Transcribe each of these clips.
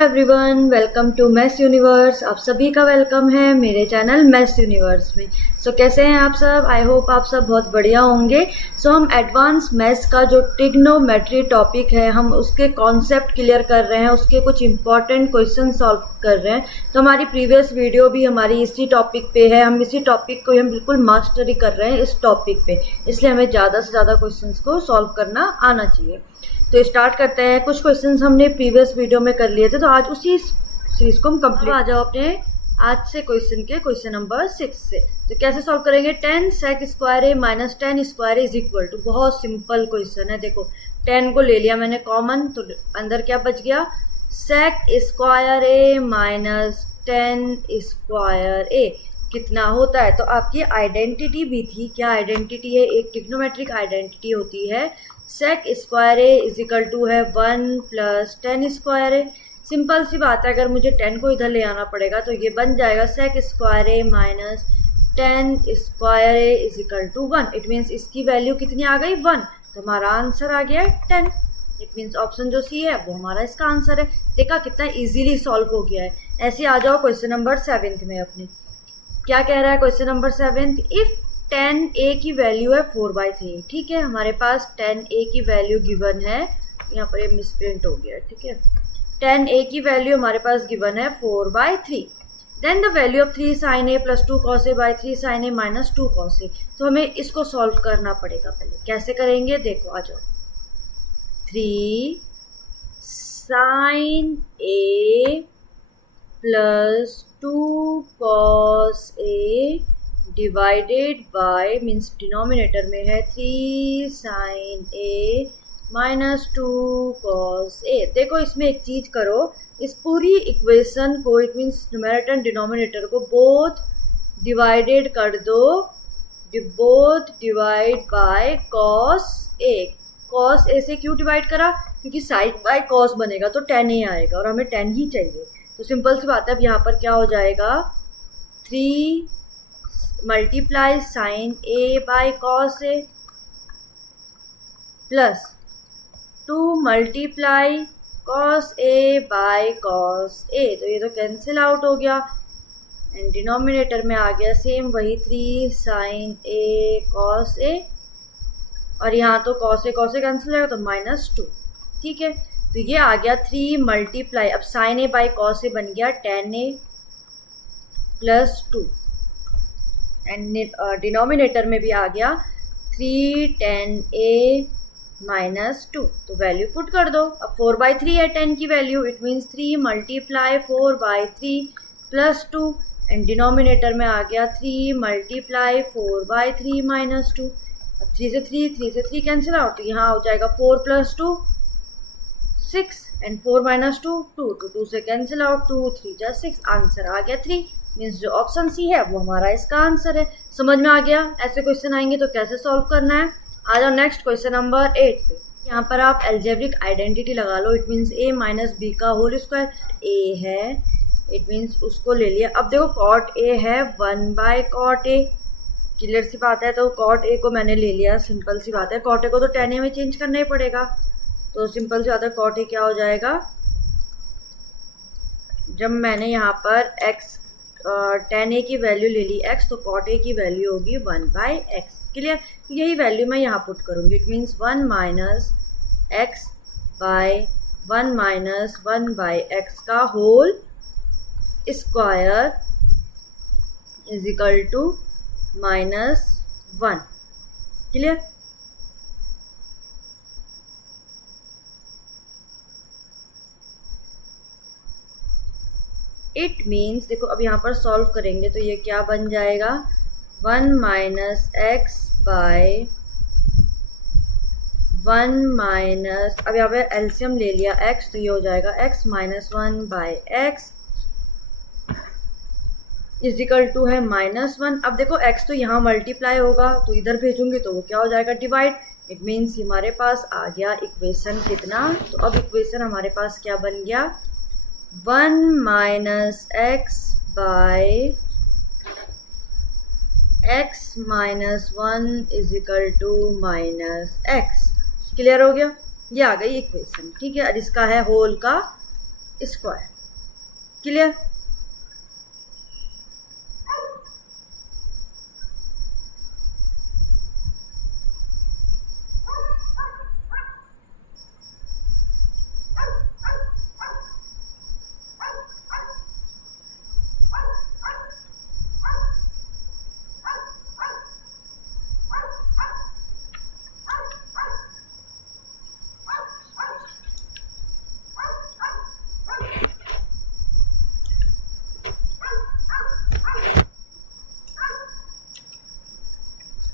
Everyone, welcome to maths universe. आप सभी का वेलकम है मेरे चैनल मैथ्स यूनिवर्स में। कैसे हैं आप सब? आई होप आप सब बहुत बढ़िया होंगे। हम एडवांस मैथ्स का जो ट्रिग्नोमेट्री टॉपिक है, हम उसके कॉन्सेप्ट क्लियर कर रहे हैं, उसके कुछ इंपॉर्टेंट क्वेश्चन सॉल्व कर रहे हैं। तो हमारी प्रीवियस वीडियो भी हमारी इसी टॉपिक पे है। हम इसी टॉपिक को हम बिल्कुल मास्टरी कर रहे हैं इस टॉपिक पे, इसलिए हमें ज़्यादा से ज़्यादा क्वेश्चन को सॉल्व करना आना चाहिए। तो स्टार्ट करते हैं। कुछ क्वेश्चंस हमने प्रीवियस वीडियो में कर लिए थे, तो आज उसी सीरीज को हम कंप्लीट। आ जाओ अपने आज से क्वेश्चन नंबर 6 से। तो कैसे सॉल्व करेंगे? 10 sec square A minus 10 square is equal to, बहुत सिंपल क्वेश्चन है। देखो 10 को ले लिया मैंने कॉमन, तो अंदर क्या बच गया? sec square A minus 10 square ए कितना होता है? तो आपकी आइडेंटिटी भी थी, क्या आइडेंटिटी है? एक ट्रिग्नोमेट्रिक आइडेंटिटी होती है sec square A is equal to है 1 प्लस 10 स्क्वायर ए। सिंपल सी बात है, अगर मुझे 10 को इधर ले आना पड़ेगा तो ये बन जाएगा sec square A minus 10 square A is equal to 1। It means इसकी वैल्यू कितनी आ गई? 1। तो हमारा आंसर आ गया 10। इट मीन्स ऑप्शन जो सी है वो हमारा इसका आंसर है। देखा कितना इजीली सॉल्व हो गया है। ऐसे आ जाओ क्वेश्चन नंबर 7 में अपने। क्या कह रहा है क्वेश्चन नंबर 7? इफ 10a की वैल्यू है 4/3। ठीक है, हमारे पास 10a की वैल्यू गिवन है, यहाँ पर ये मिसप्रिंट हो गया। ठीक है, 10a की वैल्यू हमारे पास गिवन है 4/3। Then the value of 3 sin a plus 2 cos a by 3 sin a minus 2 cos a। तो हमें इसको सॉल्व करना पड़ेगा। पहले कैसे करेंगे देखो, आ जाओ। 3 sin a plus 2 cos a divided by, means denominator में है 3 sin a minus 2 cos a। देखो इसमें एक चीज करो, इस पूरी इक्वेशन को, it means numerator and denominator को बोथ डिवाइडेड कर दो, both divide by cos a। cos a से क्यों डिवाइड करा? क्योंकि साइन बाय cos बनेगा तो 10a आएगा और हमें 10 ही चाहिए। तो सिंपल सी बात है, अब यहाँ पर क्या हो जाएगा? 3 multiply sine A by cos A plus 2 multiply cos A by cos A. तो ये तो कैंसिल आउट हो गया एंड डिनोमिनेटर में आ गया सेम वही 3 साइन ए कॉस ए, और यहाँ तो कॉस ए कैंसिल आएगा तो माइनस 2। ठीक है, तो ये आ गया 3 मल्टीप्लाई, अब साइन ए बाय कॉस ए बन गया 10a प्लस 2 एंड डिनोमिनेटर में भी आ गया 3 10a माइनस 2। तो वैल्यू पुट कर दो। अब 4/3 है 10 की value, it means 3 multiply 4/3 plus 2 and denominator में आ गया 3 मल्टीप्लाई 4/3 माइनस 2। अब 3 से 3 कैंसिल आउट, तो यहाँ हो जाएगा 4 प्लस 2 6 एंड 4 माइनस 2 2, तो 2 से कैंसिल आउट, 2 3 जा 6। आंसर आ गया 3। मीन्स जो ऑप्शन सी है वो हमारा इसका आंसर है। समझ में आ गया? ऐसे क्वेश्चन आएंगे तो कैसे सॉल्व करना है। आ जाओ नेक्स्ट क्वेश्चन नंबर 8 पे। यहाँ पर आप एल्जेब्रिक आइडेंटिटी लगा लो। It means a minus B का होल स्क्वायर a है, इट मीन्स उसको ले लिया। अब देखो cot a है 1/cot a, क्लियर सी बात है। तो cot a को मैंने ले लिया, सिंपल सी बात है। cot a को तो tan a में चेंज करना ही पड़ेगा, तो सिंपल सी बात है cot a क्या हो जाएगा? जब मैंने यहाँ पर x tan a की वैल्यू ले ली x, तो cot a की वैल्यू होगी 1/x। क्लियर? यही वैल्यू मैं यहाँ पुट करूँगी। It means 1 minus x by 1 minus 1/x का whole square is equal to -1। Clear? It means देखो, अब यहाँ पर सॉल्व करेंगे तो ये क्या बन जाएगा? 1 माइनस एक्स बाय 1 माइनस, अब यहाँ पे एलसीएम ले लिया x, तो ये हो जाएगा x minus 1/x is equal to है -1। अब देखो x तो यहाँ मल्टीप्लाई होगा, तो इधर भेजूंगी तो वो क्या हो जाएगा? डिवाइड। इट मीन्स हमारे पास आ गया इक्वेशन कितना? तो अब इक्वेशन हमारे पास क्या बन गया? 1 minus X by x minus 1 is equal to -x। Clear हो गया? ये आ गई इक्वेशन। ठीक है, और इसका है होल का स्क्वायर। क्लियर?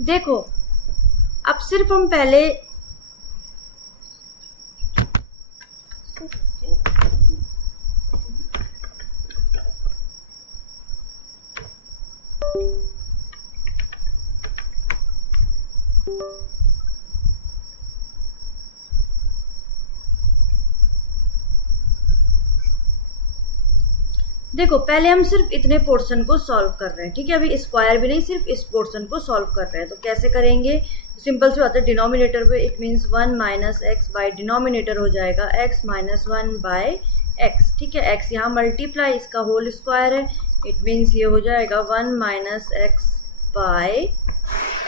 देखो अब सिर्फ हम पहले देखो पहले हम सिर्फ इतने पोर्शन को सॉल्व कर रहे हैं, ठीक है। अभी स्क्वायर भी नहीं, सिर्फ इस पोर्शन को सॉल्व कर रहे हैं। तो कैसे करेंगे? सिंपल सी बात है, डिनोमिनेटर पे it means 1 minus x by denominator हो जाएगा x माइनस 1 बाय एक्स, ठीक है। x यहाँ मल्टीप्लाई इसका होल स्क्वायर है, इट मीन्स ये हो जाएगा 1 minus X by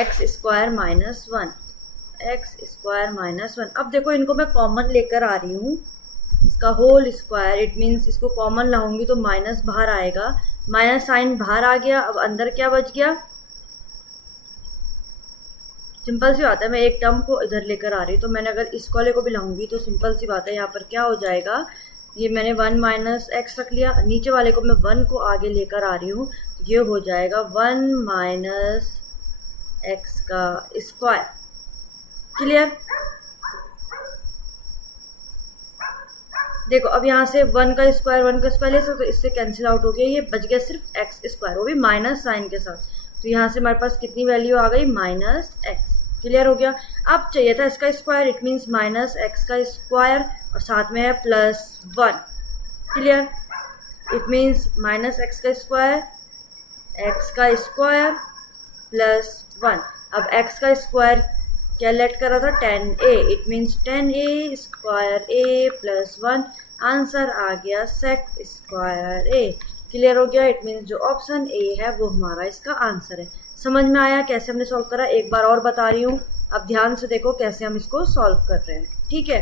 X square minus 1, X square minus 1। अब देखो इनको मैं कॉमन लेकर आ रही हूँ, इसका होल स्क्वायर, इट मीन्स इसको कॉमन लाऊंगी तो माइनस बाहर आएगा, माइनस साइन बाहर आ गया। अब अंदर क्या बच गया? सिंपल सी बात है, मैं एक टर्म को इधर लेकर आ रही हूँ, तो मैंने अगर इस वाले को भी लाऊंगी तो सिंपल सी बात है यहाँ पर क्या हो जाएगा, ये मैंने 1 माइनस एक्स रख लिया, नीचे वाले को मैं 1 को आगे लेकर आ रही हूँ, तो ये हो जाएगा 1 माइनस एक्स का स्क्वायर। क्लियर? देखो अब यहाँ से 1 का स्क्वायर ले सकते, तो इससे कैंसिल आउट हो गया, ये बच गया सिर्फ एक्स स्क्वायर, वो भी माइनस साइन के साथ। तो यहाँ से हमारे पास कितनी वैल्यू आ गई? Minus x. क्लियर हो गया? अब चाहिए था इसका square, it means minus x का स्क्वायर और साथ में है plus 1। Clear? It means minus x का स्क्वायर, एक्स का स्क्वायर प्लस 1। अब एक्स का स्क्वायर क्या लेट करा था? 10a, it means 10a square a plus 1। Answer आ गया सेक स्क्वायर a। क्लियर हो गया? इट मीन्स जो ऑप्शन ए है वो हमारा इसका आंसर है। समझ में आया कैसे हमने सॉल्व करा? एक बार और बता रही हूँ, अब ध्यान से देखो कैसे हम इसको सॉल्व कर रहे हैं, ठीक है।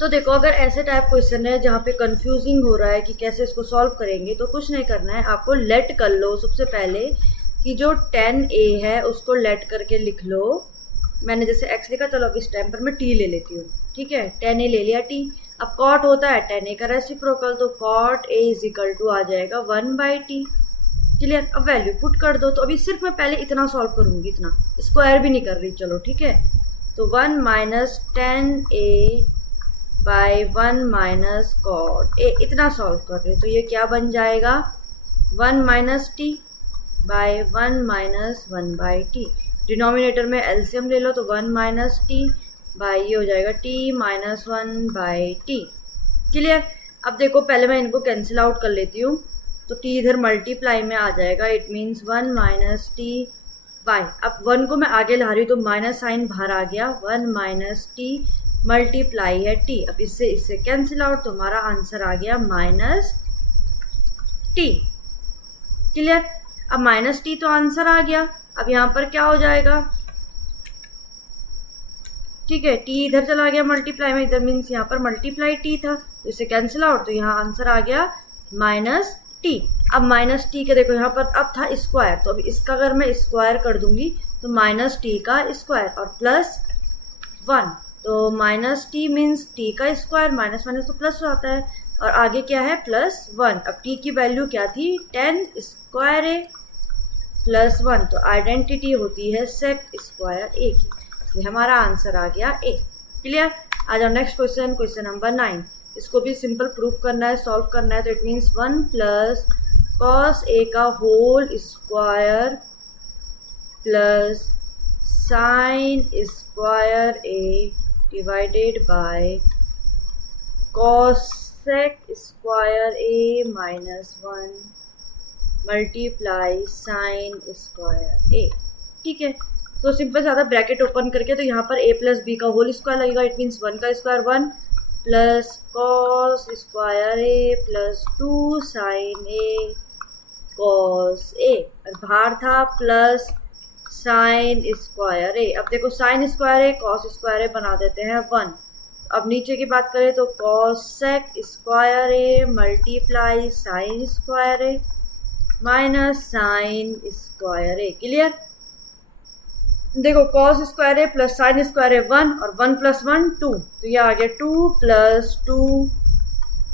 तो देखो अगर ऐसे टाइप क्वेश्चन है जहाँ पे कंफ्यूजिंग हो रहा है कि कैसे इसको सॉल्व करेंगे, तो कुछ नहीं करना है, आपको लेट कर लो सबसे पहले कि जो 10a है उसको लेट करके लिख लो। मैंने जैसे x लिखा, चलो अब इस टाइम पर मैं t ले लेती हूँ, ठीक है। 10a ले लिया t। अब cot होता है 10a का रेसिप्रोकल, तो cot a is equal to आ जाएगा 1 बाई टी। क्लियर? अब वैल्यू पुट कर दो। तो अभी सिर्फ मैं पहले इतना सॉल्व करूंगी, इतना स्क्वायर भी नहीं कर रही, चलो ठीक है। तो 1 minus 10a by 1 minus cot a, इतना सॉल्व कर रहे, तो ये क्या बन जाएगा? 1 minus T by 1 minus 1 by T. Denominator में एलसीएम ले लो, तो 1 माइनस टी बाई ये हो जाएगा t minus 1 by T. Clear? अब देखो पहले मैं इनको कैंसिल आउट कर लेती हूँ, तो t इधर मल्टीप्लाई में आ जाएगा, it means 1 minus T by, अब 1 को मैं आगे ला रही हूँ तो माइनस साइन बाहर आ गया, 1 माइनस टी मल्टीप्लाई है t। अब इससे कैंसिल आउट, तो हमारा आंसर आ गया माइनस टी। क्लियर? अब माइनस टी तो आंसर आ गया। अब यहाँ पर क्या हो जाएगा? ठीक है, t इधर चला गया मल्टीप्लाई में, इधर मीन्स यहाँ पर मल्टीप्लाई t था, तो इसे कैंसिल आउट, तो यहाँ आंसर आ गया माइनस t। अब माइनस t के देखो यहाँ पर अब था स्क्वायर, तो अब इसका अगर मैं स्क्वायर कर दूंगी तो माइनस t का स्क्वायर और प्लस 1, तो माइनस t मीन्स t का स्क्वायर, माइनस माइनस तो प्लस हो जाता है, और आगे क्या है? प्लस 1। अब t की वैल्यू क्या थी? 10 स्क्वायर a प्लस 1, तो आइडेंटिटी होती है सेक स्क्वायर ए की। ये हमारा आंसर आ गया ए। क्लियर? आ जाओ नेक्स्ट क्वेश्चन, क्वेश्चन नंबर 9। इसको भी सिंपल प्रूफ करना है, सॉल्व करना है, तो it means 1 plus cos A का whole square plus sine square A divided by cosec square A minus 1 multiply sine square A. ठीक है, तो सिंपल ज़्यादा ब्रैकेट ओपन करके, तो यहाँ पर a प्लस बी का होल स्क्वायर लगेगा, इट मीन्स 1 का square 1 plus cos square A plus 2 sign A cos ए, और बाहर था प्लस साइन स्क्वायर ए। अब देखो साइन स्क्वायर ए कॉस स्क्वायर ए बना देते हैं 1। अब नीचे की बात करें तो cos sec square A multiply sine square A minus sign square A. Clear? देखो कॉस स्क्वायर ए प्लस साइन स्क्वायर ए 1 और 1 प्लस 1 2, तो ये आ गया 2 प्लस 2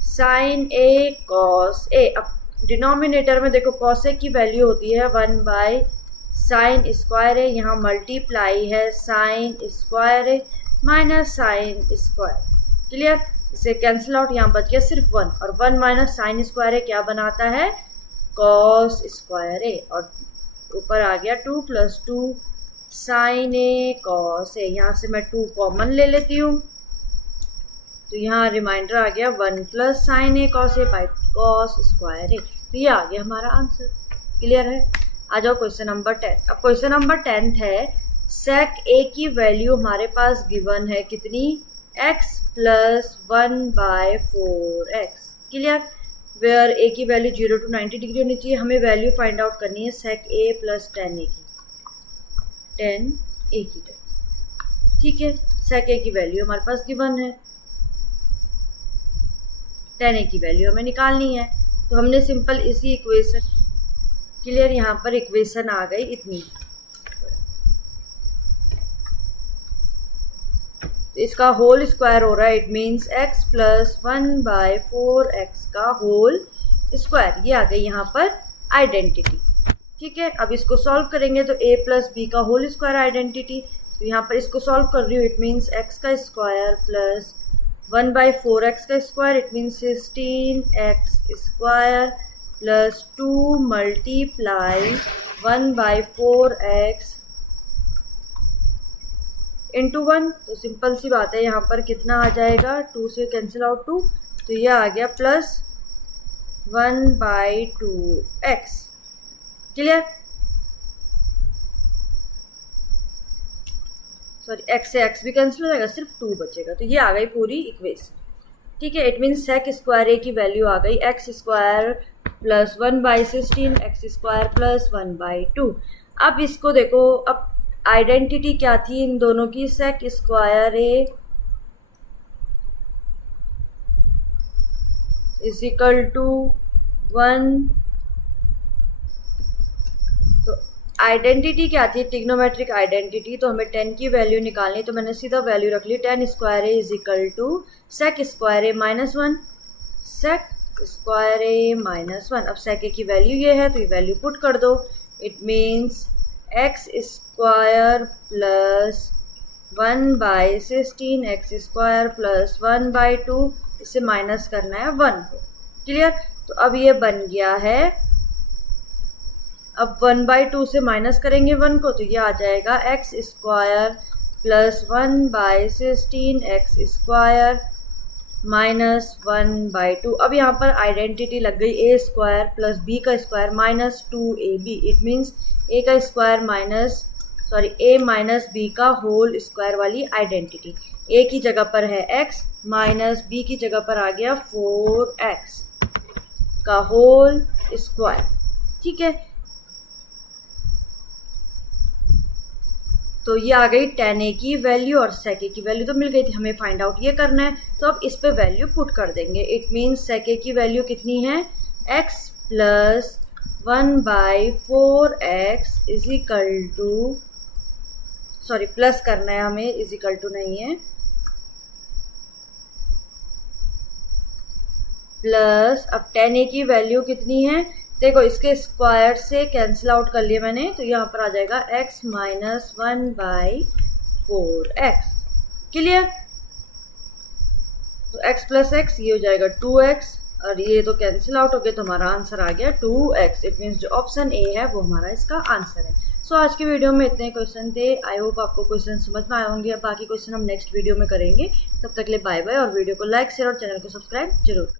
साइन ए कॉस ए। अब डिनोमिनेटर में देखो कॉस ए की वैल्यू होती है 1 बाय साइन स्क्वायर ए, यहाँ मल्टीप्लाई है sign square A minus sine square. Clear? इसे कैंसिल आउट, यहाँ बच गया सिर्फ 1 और 1 माइनस साइन स्क्वायर ए क्या बनाता है? कॉस स्क्वायर ए। और ऊपर आ गया 2 प्लस 2 साइन ए कॉस ए। यहाँ से मैं 2 कॉमन ले लेती हूँ, तो यहाँ रिमाइंडर आ गया 1 plus sine A cos A by cos square A. तो ये आ गया हमारा आंसर। क्लियर है? आ जाओ क्वेश्चन नंबर 10। अब क्वेश्चन नंबर 10 है सेक ए की वैल्यू हमारे पास गिवन है कितनी? x plus 1 by 4x। Clear? Where A की वैल्यू 0 to 90 डिग्री होनी चाहिए। हमें वैल्यू फाइंड आउट करनी है सेक ए प्लस 10a की, 10a की। ठीक है, सेक ए की वैल्यू हमारे पास गिवन है, 10a की वैल्यू हमें निकालनी है। तो हमने सिंपल इसी इक्वेशन, क्लियर, यहाँ पर इक्वेशन आ गई इतनी। इसका होल स्क्वायर हो रहा है, it means x plus 1 by 4x का होल स्क्वायर। ये आ गई यहाँ पर आइडेंटिटी। ठीक है, अब इसको सॉल्व करेंगे तो a प्लस बी का होल स्क्वायर आइडेंटिटी। तो यहाँ पर इसको सॉल्व कर रही हूँ, इट मीन्स x का स्क्वायर प्लस 1 बाय 4x का square, it means 16x square plus 2 multiply 1 by 4x into 1। तो सिंपल सी बात है, यहाँ पर कितना आ जाएगा? 2 से कैंसिल आउट 2, तो ये आ गया plus 1 by 2x। Clear? Sorry, x से x भी कैंसिल हो जाएगा, सिर्फ 2 बचेगा। तो ये आ गई पूरी इक्वेशन। ठीक है, इट मीन्स सेक स्क्वायर ए की वैल्यू आ गई x square plus 1 by 16 x square plus 1 by 2। अब इसको देखो, अब आइडेंटिटी क्या थी इन दोनों की? Sec square A is equal to 1। तो आइडेंटिटी क्या थी? Trigonometric identity. तो हमें 10 की वैल्यू निकालनी, तो मैंने सीधा वैल्यू रख ली 10 square A is equal to sec square A minus 1, sec square A minus 1। अब सेक ए की वैल्यू ये है, तो ये वैल्यू पुट कर दो। It means x square plus 1 by 16 x square plus 1 by 2, इससे माइनस करना है 1 को। क्लियर? तो अब ये बन गया है, अब 1 बाई 2 से माइनस करेंगे 1 को, तो ये आ जाएगा x square plus 1 by 16 x square minus 1 by 2। अब यहाँ पर आइडेंटिटी लग गई a स्क्वायर प्लस b का square minus 2ab। It means a का square minus a minus b का होल स्क्वायर वाली आइडेंटिटी। a की जगह पर है x माइनस b की जगह पर आ गया 4x का होल स्क्वायर। ठीक है, तो ये आ गई 10a की वैल्यू और sec a की वैल्यू तो मिल गई थी, हमें फाइंड आउट ये करना है। तो अब इस पे वैल्यू पुट कर देंगे। इट मीन्स sec a की वैल्यू कितनी है? x plus 1 by 4x is equal to, sorry plus करना है हमें, इज इक्वल टू नहीं है, प्लस अब 10a की वैल्यू कितनी है? देखो इसके स्क्वायर से कैंसिल आउट कर लिया मैंने, तो यहाँ पर आ जाएगा x minus 1 by 4x। Clear? तो x प्लस x ये हो जाएगा 2x और ये तो कैंसिल आउट हो गया, तो हमारा आंसर आ गया 2x। इट मीन्स जो ऑप्शन ए है वो हमारा इसका आंसर है। सो आज की वीडियो में इतने क्वेश्चन थे। आई होप आपको क्वेश्चन समझ में आए होंगे। अब बाकी क्वेश्चन हम नेक्स्ट वीडियो में करेंगे। तब तक के लिए बाय बाय, और वीडियो को लाइक शेयर और चैनल को सब्सक्राइब जरूर।